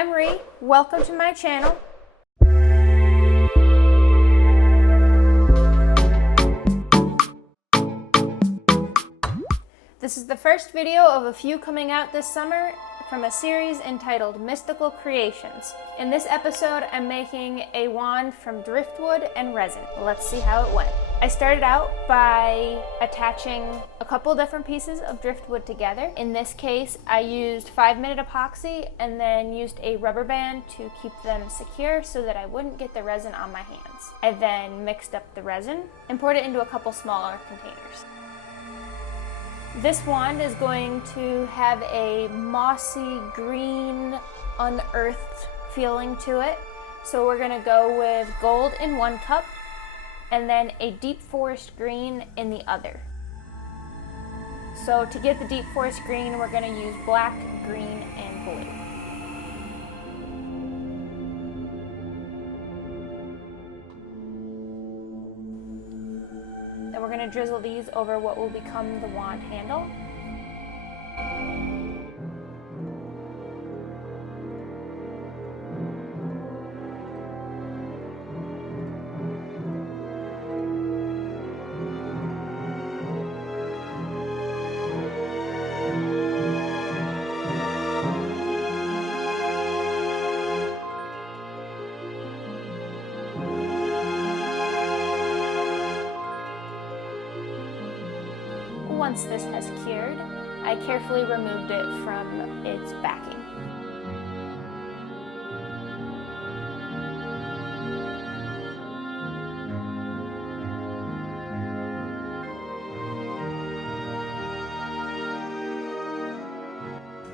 I'm Ree. Welcome to my channel. This is the first video of a few coming out this summer from a series entitled Mystical Creations. In this episode, I'm making a wand from driftwood and resin. Let's see how it went. I started out by attaching a couple different pieces of driftwood together. In this case, I used 5-minute epoxy and then used a rubber band to keep them secure so that I wouldn't get the resin on my hands. I then mixed up the resin and poured it into a couple smaller containers. This wand is going to have a mossy, green, unearthed feeling to it. So we're gonna go with gold in one cup and then a deep forest green in the other. So to get the deep forest green, we're gonna use black, green, and blue. Then we're going to drizzle these over what will become the wand handle. Once this has cured, I carefully removed it from its backing.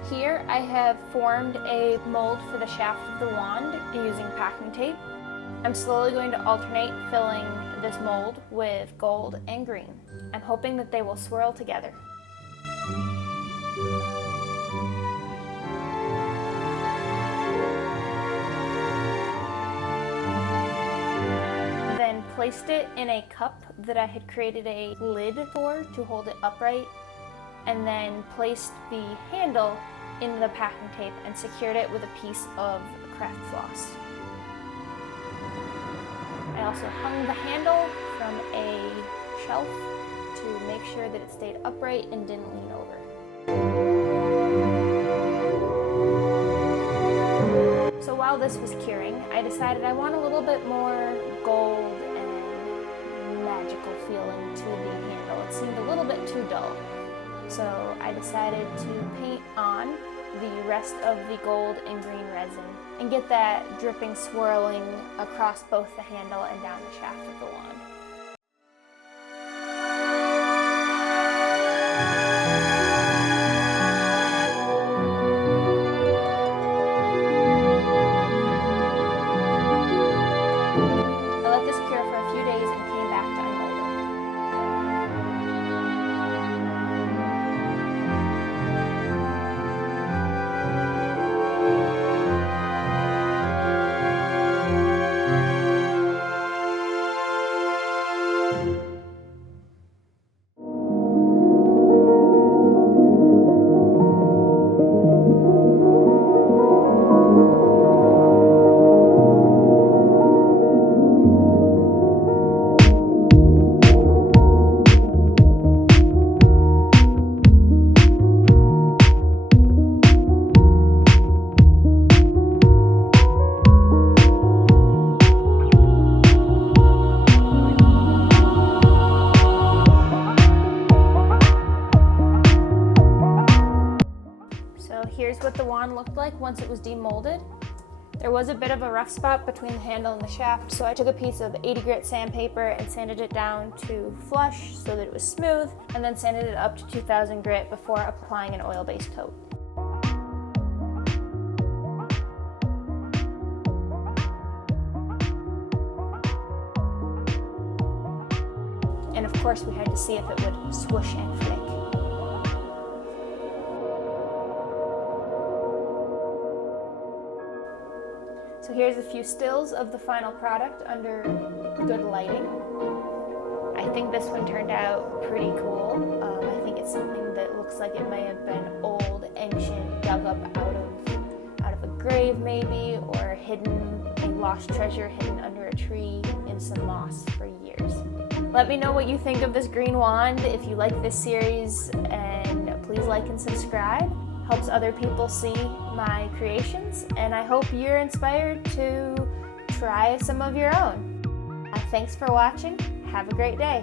Here I have formed a mold for the shaft of the wand using packing tape. I'm slowly going to alternate filling this mold with gold and green. I'm hoping that they will swirl together. Then placed it in a cup that I had created a lid for to hold it upright, and then placed the handle in the packing tape and secured it with a piece of craft floss. I also hung the handle from a shelf to make sure that it stayed upright and didn't lean over. So while this was curing, I decided I want a little bit more gold and magical feeling to the handle. It seemed a little bit too dull. So I decided to paint on the rest of the gold and green resin and get that dripping swirling across both the handle and down the shaft of the wand. I let this cure for a few days and came back to unmold it. Here's what the wand looked like once it was demolded. There was a bit of a rough spot between the handle and the shaft, so I took a piece of 80 grit sandpaper and sanded it down to flush so that it was smooth, and then sanded it up to 2000 grit before applying an oil-based coat. And of course we had to see if it would swoosh and flick. So here's a few stills of the final product under good lighting. I think this one turned out pretty cool. I think it's something that looks like it may have been old, ancient, dug up out of a grave maybe, or hidden, a lost treasure hidden under a tree in some moss for years. Let me know what you think of this green wand if you like this series, and please like and subscribe. Helps other people see my creations, and I hope you're inspired to try some of your own. Thanks for watching. Have a great day.